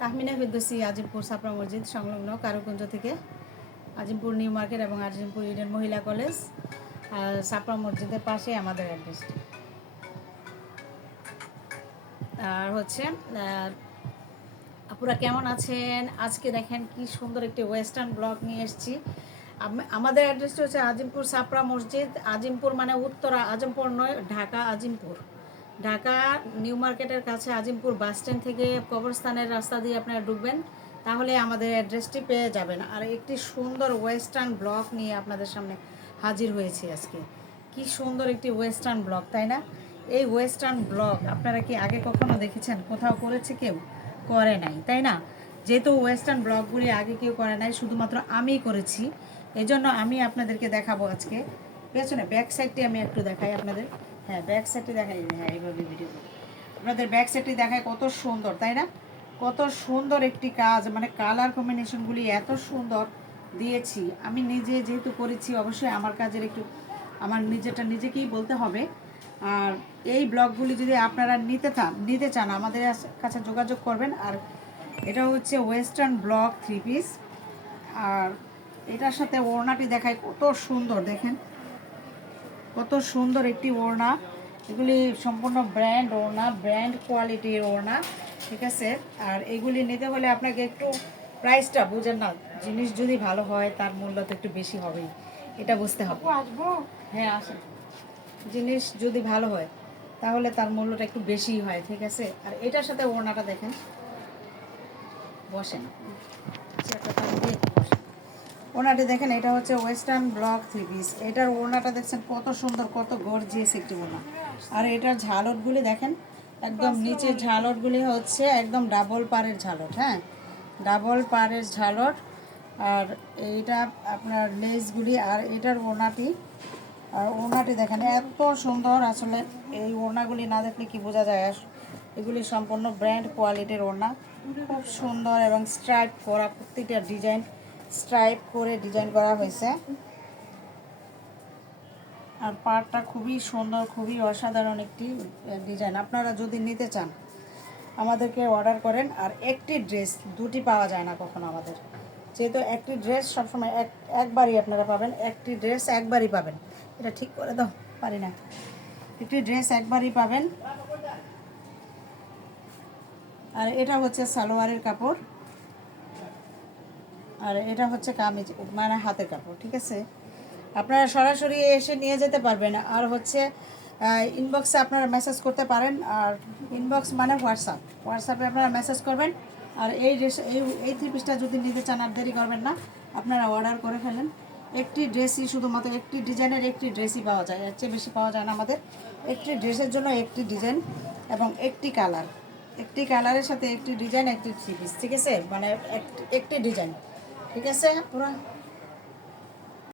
তাহমিনা ফেরদোসি, আজিমপুর সাপড়া মসজিদ সংলগ্ন কারুকুঞ্জ থেকে। আজিমপুর নিউ মার্কেট এবং আজিমপুর ইডেন মহিলা কলেজ, আর সাপড়া মসজিদের পাশে আমাদের অ্যাড্রেস। আর হচ্ছে আপুরা কেমন আছেন? আজকে দেখেন কি সুন্দর একটি ওয়েস্টার্ন ব্লগ নিয়ে এসেছি। আমাদের অ্যাড্রেসটা হচ্ছে আজিমপুর সাপড়া মসজিদ, আজিমপুর মানে উত্তরা, আজিমপুর নয়, ঢাকা, আজিমপুর। ঢাকা নিউ মার্কেটের কাছে আজিমপুর বাস স্ট্যান্ড থেকে কবরস্থানের রাস্তা দিয়ে আপনারা ঢুকবেন, তাহলে আমাদের অ্যাড্রেসটি পেয়ে যাবেন। আর একটি সুন্দর ওয়েস্টার্ন ব্লক নিয়ে আপনাদের সামনে হাজির হয়েছি আজকে। কি সুন্দর একটি ওয়েস্টার্ন ব্লক, তাই না? এই ওয়েস্টার্ন ব্লক আপনারা কি আগে কখনো দেখেছেন? কোথাও করেছে কেউ? করে নাই, তাই না? যেহেতু ওয়েস্টার্ন ব্লকগুলি আগে কেউ করে নাই, শুধুমাত্র আমিই করেছি। এজন্য আমি আপনাদেরকে দেখাবো আজকে। পেছনে, ব্যাক সাইডটি আমি একটু দেখাই আপনাদের। হ্যাঁ ব্যাক সাইডটি দেখাই হ্যাঁ এইভাবে ভিডিও করি। আপনাদের ব্যাক সাইডটি দেখায় কত সুন্দর, তাই না? কত সুন্দর একটি কাজ মানে কালার কম্বিনেশনগুলি এত সুন্দর দিয়েছি। আমি নিজে যেহেতু করেছি, অবশ্যই আমার কাজের একটু, আমার নিজেরটা নিজেকেই বলতে হবে। আর এই ব্লগগুলি যদি আপনারা নিতে চান নিতে চান, আমাদের কাছে যোগাযোগ করবেন। আর এটা হচ্ছে ওয়েস্টার্ন ব্লগ থ্রি পিস আর এটার সাথে ওড়নাটি দেখায় কত সুন্দর, দেখেন। কত সুন্দর একটি ওড়না। এগুলি সম্পূর্ণ ব্র্যান্ড ওড়না ব্র্যান্ড কোয়ালিটির ওড়না ঠিক আছে? আর এগুলি নিতে হলে আপনাকে একটু প্রাইসটা বুঝেন না। জিনিস যদি ভালো হয় তার মূল্য তো একটু বেশি হবেই। এটা বুঝতে হবে। আসব? হ্যাঁ আসেন। জিনিস যদি ভালো হয় তাহলে তার মূল্যটা একটু বেশিই হয় ঠিক আছে? আর এটার সাথে ওড়নাটা দেখেন। বসেন। চেয়ারটা টান দিয়ে বসেন। ওড়নাটি দেখেন এটা হচ্ছে ওয়েস্টার্ন ব্লক থ্রি পিস এটার ওড়নাটা দেখছেন কত সুন্দর কত গর্জিয়াস একটি ওনা আর এটার ঝালটগুলি দেখেন একদম নিচের ঝালটগুলি হচ্ছে একদম ডাবল পাড়ের ঝালট হ্যাঁ? ডাবল পাড়ের ঝালট। আর এইটা আপনার লেসগুলি আর এটার ওনাটি আর ওড়নাটি দেখেন এত সুন্দর। আসলে এই ওড়নাগুলি না দেখলে কি বোঝা যায়? এগুলি সম্পূর্ণ ব্র্যান্ড কোয়ালিটির ওড়না। খুব সুন্দর এবং স্ট্রাইপ করা প্রত্যেকটা ডিজাইন স্ট্রাইপ করে ডিজাইন করা হয়েছে। আর পাড়টা খুবই সুন্দর, খুবই অসাধারণ একটি ডিজাইন আপনারা যদি নিতে চান, আমাদেরকে অর্ডার করেন। আর একটি ড্রেস দুটি পাওয়া যায় না কখনো আমাদের। যেহেতু একটি ড্রেস সবসময় এক, একবারই আপনারা পাবেন। একটি ড্রেস একবারই পাবেন। এটা ঠিক করে দাও, পারি না। একটি ড্রেস একবারই পাবেন। আর এটা হচ্ছে সালোয়ারের কাপড়। আর এটা হচ্ছে কামিজ মানে হাতের কাপড়, ঠিক আছে? আপনারা সরাসরি এসে নিয়ে যেতে পারবেন। আর হচ্ছে ইনবক্সে আপনারা মেসেজ করতে পারেন। আর ইনবক্স মানে হোয়াটসঅ্যাপ হোয়াটসঅ্যাপে আপনারা মেসেজ করবেন। আর এই ড্রেস এই এই থ্রি পিসটা যদি নিতে চান, আর দেরি করবেন না, আপনারা অর্ডার করে ফেলেন। একটি ড্রেসই শুধুমাত্র একটি ডিজাইনের একটি ড্রেসই পাওয়া যায়। এর চেয়ে বেশি পাওয়া যায় না আমাদের। একটি ড্রেসের জন্য একটি ডিজাইন এবং একটি কালার একটি কালারের সাথে একটি ডিজাইন, একটি থ্রি পিস ঠিক আছে? মানে এক- একটি ডিজাইন। ঠিক আছে পুরো